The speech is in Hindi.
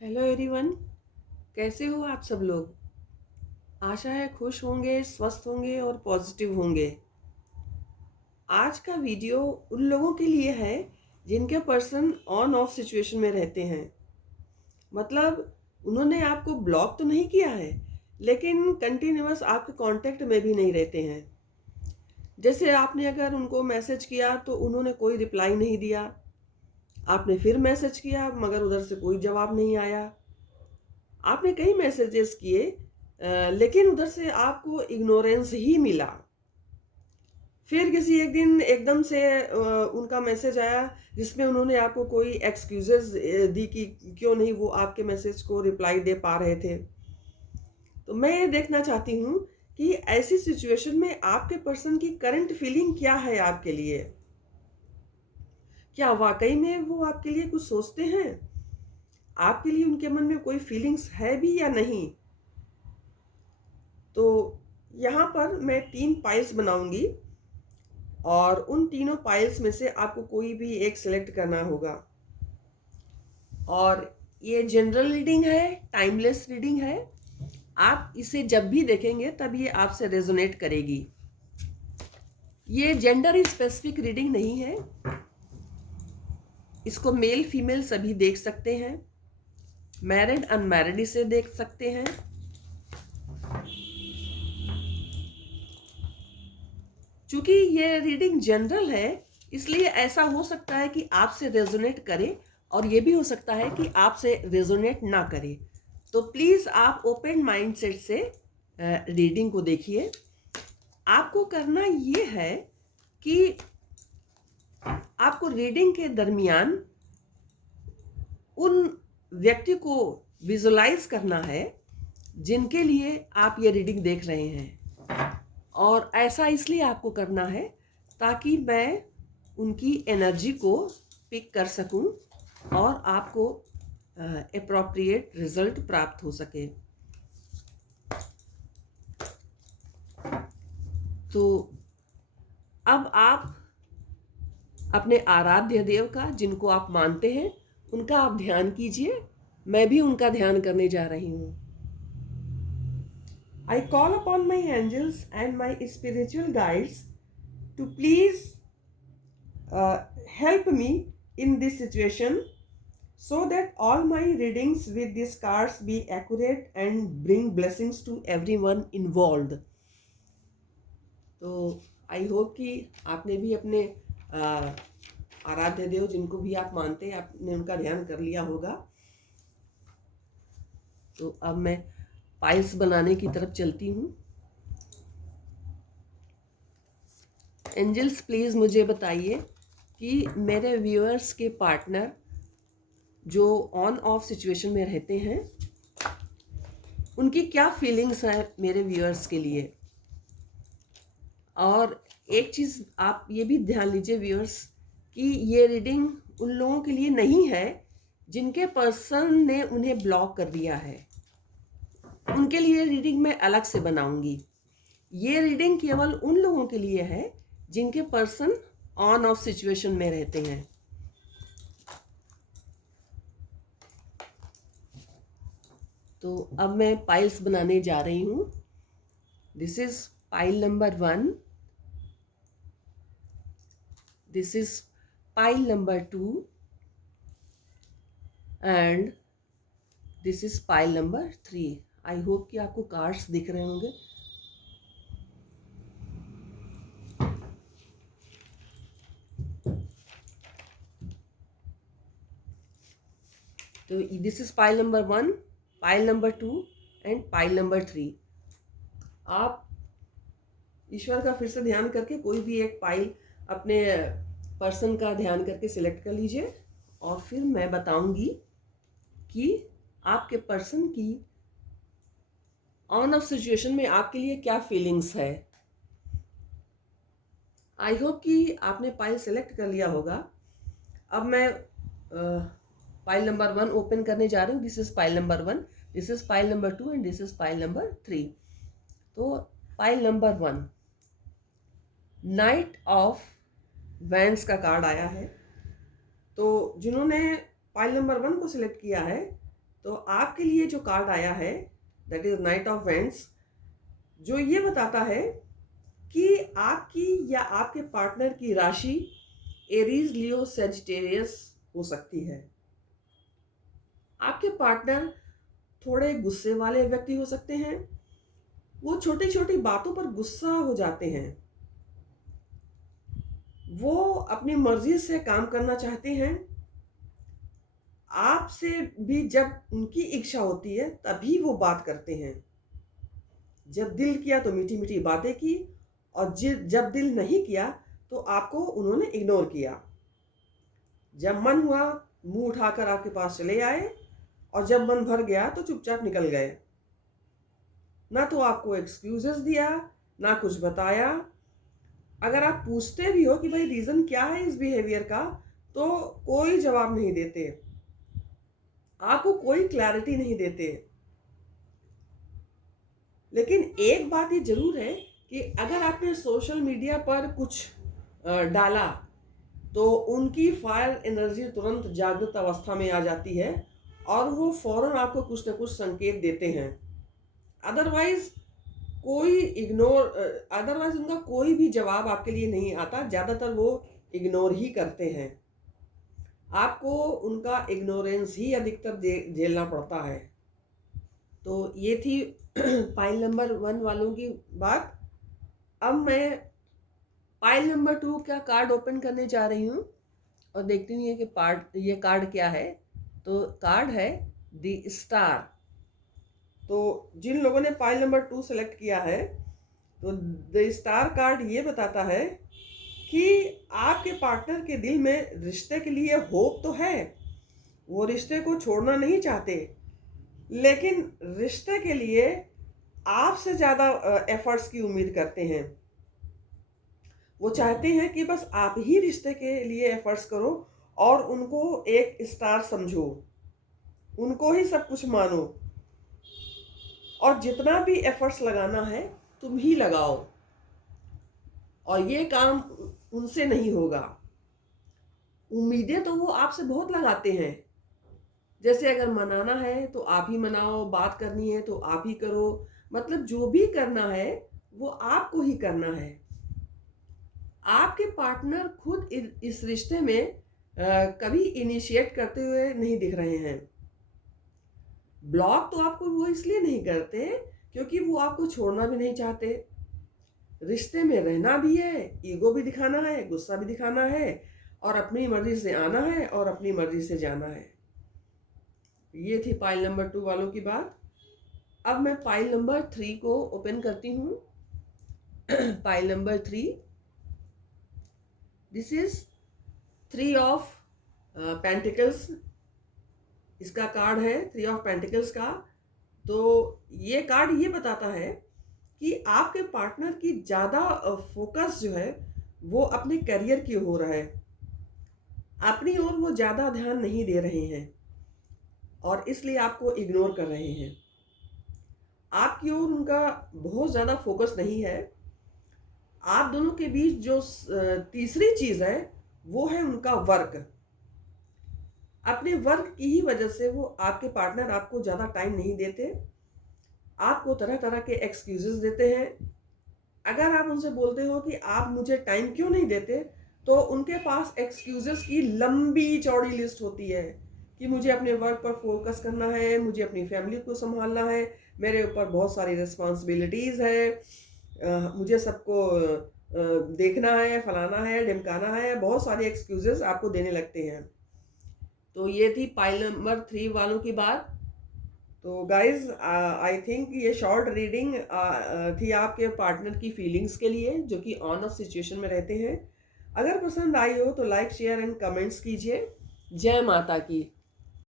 Hello everyone. कैसे हो आप सब लोग? आशा है खुश होंगे, स्वस्थ होंगे और पॉजिटिव होंगे। आज का वीडियो उन लोगों के लिए है जिनके पर्सन ऑन ऑफ सिचुएशन में रहते हैं। मतलब उन्होंने आपको ब्लॉक तो नहीं किया है, लेकिन कंटिन्यूअस आपके कांटेक्ट में भी नहीं रहते हैं। जैसे आपने अगर उनको मैसेज किया तो उन्होंने कोई रिप्लाई नहीं दिया, आपने फिर मैसेज किया मगर उधर से कोई जवाब नहीं आया। आपने कई मैसेजेस किए, लेकिन उधर से आपको इग्नोरेंस ही मिला। फिर किसी एक दिन एकदम से उनका मैसेज आया जिसमें उन्होंने आपको कोई एक्सक्यूजेस दी कि क्यों नहीं वो आपके मैसेज को रिप्लाई दे पा रहे थे। तो मैं ये देखना चाहती हूँ कि ऐसी सिचुएशन में आपके पर्सन की करंट फीलिंग क्या है आपके लिए। क्या वाकई में वो आपके लिए कुछ सोचते हैं? आपके लिए उनके मन में कोई फीलिंग्स है भी या नहीं? तो यहाँ पर मैं 3 पाइल्स बनाऊंगी और उन तीनों पाइल्स में से आपको कोई भी एक सिलेक्ट करना होगा। और ये जनरल रीडिंग है, टाइमलेस रीडिंग है। आप इसे जब भी देखेंगे तब ये आपसे रेजोनेट करेगी। ये जेंडर स्पेसिफिक रीडिंग नहीं है। इसको मेल फीमेल सभी देख सकते हैं, मैरिड अनमैरिड इसे देख सकते हैं। चूंकि ये रीडिंग जनरल है, इसलिए ऐसा हो सकता है कि आपसे रेजोनेट करे और ये भी हो सकता है कि आपसे रेजोनेट ना करे। तो प्लीज़ आप ओपन माइंडसेट से रीडिंग को देखिए। आपको करना ये है कि आपको रीडिंग के दरमियान उन व्यक्ति को विजुलाइज करना है जिनके लिए आप ये रीडिंग देख रहे हैं। और ऐसा इसलिए आपको करना है ताकि मैं उनकी एनर्जी को पिक कर सकूं और आपको एप्रोप्रिएट रिजल्ट प्राप्त हो सके। तो अब आप अपने आराध्य देव का, जिनको आप मानते हैं, उनका आप ध्यान कीजिए। मैं भी उनका ध्यान करने जा रही हूँ। I call upon my angels and my spiritual guides to please help me in this situation so that all my readings with these cards be accurate and bring blessings to everyone involved. तो आई होप कि आपने भी अपने आराध्य देव, जिनको भी आप मानते हैं, आपने उनका ध्यान कर लिया होगा। तो अब मैं पाइल्स बनाने की तरफ चलती हूँ। एंजल्स प्लीज़ मुझे बताइए कि मेरे व्यूअर्स के पार्टनर जो ऑन ऑफ सिचुएशन में रहते हैं, उनकी क्या फीलिंग्स हैं मेरे व्यूअर्स के लिए। और एक चीज़ आप ये भी ध्यान लीजिए व्यूअर्स, कि ये रीडिंग उन लोगों के लिए नहीं है जिनके पर्सन ने उन्हें ब्लॉक कर दिया है। उनके लिए रीडिंग मैं अलग से बनाऊंगी। ये रीडिंग केवल उन लोगों के लिए है जिनके पर्सन ऑन ऑफ सिचुएशन में रहते हैं। तो अब मैं पाइल्स बनाने जा रही हूँ। This is pile number 1, this is pile number 2 and this is pile number 3। I hope कि आपको कार्ड्स दिख रहे होंगे। तो this is pile number 1, pile number 2 and pile number 3। आप ईश्वर का फिर से ध्यान करके कोई भी एक पाइल अपने पर्सन का ध्यान करके सिलेक्ट कर लीजिए और फिर मैं बताऊंगी कि आपके पर्सन की ऑन ऑफ सिचुएशन में आपके लिए क्या फीलिंग्स है। आई होप कि आपने पाइल सेलेक्ट कर लिया होगा। अब मैं पाइल नंबर 1 ओपन करने जा रही हूँ। This is pile number 1, this is pile number 2 and this is pile number 3। तो pile number 1, night of wands का कार्ड आया है। तो जिन्होंने पाइल नंबर 1 को सिलेक्ट किया है, तो आपके लिए जो कार्ड आया है that is night of vents, जो ये बताता है कि आपकी या आपके पार्टनर की राशि एरीज, लियो, सेजिटेरियस हो सकती है। आपके पार्टनर थोड़े गुस्से वाले व्यक्ति हो सकते हैं। वो छोटी छोटी बातों पर गुस्सा हो जाते हैं। वो अपनी मर्जी से काम करना चाहते हैं। आपसे भी जब उनकी इच्छा होती है तभी वो बात करते हैं। जब दिल किया तो मीठी मीठी बातें की, और जब दिल नहीं किया तो आपको उन्होंने इग्नोर किया। जब मन हुआ मुंह उठाकर आपके पास चले आए, और जब मन भर गया तो चुपचाप निकल गए। ना तो आपको एक्सक्यूजेस दिया, ना कुछ बताया। अगर आप पूछते भी हो कि भाई रीज़न क्या है इस बिहेवियर का, तो कोई जवाब नहीं देते, आपको कोई क्लैरिटी नहीं देते। लेकिन एक बात ये जरूर है कि अगर आपने सोशल मीडिया पर कुछ डाला तो उनकी फायर एनर्जी तुरंत जागृत अवस्था में आ जाती है, और वो फौरन आपको कुछ ना कुछ संकेत देते हैं। अदरवाइज अदरवाइज उनका कोई भी जवाब आपके लिए नहीं आता। ज़्यादातर वो इग्नोर ही करते हैं। आपको उनका इग्नोरेंस ही अधिकतर झेलना पड़ता है। तो ये थी पाइल नंबर 1 वालों की बात। अब मैं पाइल नंबर 2 का कार्ड ओपन करने जा रही हूँ और देखती हूँ ये कार्ड क्या है। तो कार्ड है द स्टार। तो जिन लोगों ने पाइल नंबर 2 सेलेक्ट किया है, तो द स्टार कार्ड ये बताता है कि आपके पार्टनर के दिल में रिश्ते के लिए होप तो है। वो रिश्ते को छोड़ना नहीं चाहते, लेकिन रिश्ते के लिए आपसे ज़्यादा एफर्ट्स की उम्मीद करते हैं। वो चाहते हैं कि बस आप ही रिश्ते के लिए एफर्ट्स करो और उनको एक स्टार समझो, उनको ही सब कुछ मानो, और जितना भी एफर्ट्स लगाना है तुम ही लगाओ, और ये काम उनसे नहीं होगा। उम्मीदें तो वो आपसे बहुत लगाते हैं। जैसे अगर मनाना है तो आप ही मनाओ, बात करनी है तो आप ही करो, मतलब जो भी करना है वो आपको ही करना है। आपके पार्टनर खुद इस रिश्ते में कभी इनिशिएट करते हुए नहीं दिख रहे हैं। ब्लॉक तो आपको वो इसलिए नहीं करते क्योंकि वो आपको छोड़ना भी नहीं चाहते। रिश्ते में रहना भी है, ईगो भी दिखाना है, गुस्सा भी दिखाना है, और अपनी मर्जी से आना है और अपनी मर्जी से जाना है। ये थी पाइल नंबर 2 वालों की बात। अब मैं पाइल नंबर 3 को ओपन करती हूँ। Pile number 3, this is 3 of pentacles. इसका कार्ड है 3 ऑफ पेंटिकल्स का। तो ये कार्ड ये बताता है कि आपके पार्टनर की ज़्यादा फोकस जो है वो अपने करियर की ओर है। अपनी ओर वो ज़्यादा ध्यान नहीं दे रहे हैं और इसलिए आपको इग्नोर कर रहे हैं। आपकी ओर उनका बहुत ज़्यादा फोकस नहीं है। आप दोनों के बीच जो तीसरी चीज़ है वो है उनका वर्क। अपने वर्क की ही वजह से वो आपके पार्टनर आपको ज़्यादा टाइम नहीं देते, आपको तरह तरह के एक्सक्यूजेस देते हैं। अगर आप उनसे बोलते हो कि आप मुझे टाइम क्यों नहीं देते, तो उनके पास एक्सक्यूजेस की लंबी चौड़ी लिस्ट होती है कि मुझे अपने वर्क पर फोकस करना है, मुझे अपनी फैमिली को संभालना है, मेरे ऊपर बहुत सारी रिस्पॉन्सिबिलिटीज़ है, मुझे सबको देखना है, फलाना है, ढिमकाना है। बहुत सारे एक्सक्यूजेस आपको देने लगते हैं। तो ये थी पाइल नंबर 3 वालों की बात। तो गाइज आई थिंक ये शॉर्ट रीडिंग थी आपके पार्टनर की फीलिंग्स के लिए, जो कि ऑन ऑफ सिचुएशन में रहते हैं। अगर पसंद आई हो तो लाइक, शेयर एंड कमेंट्स कीजिए। जय माता की।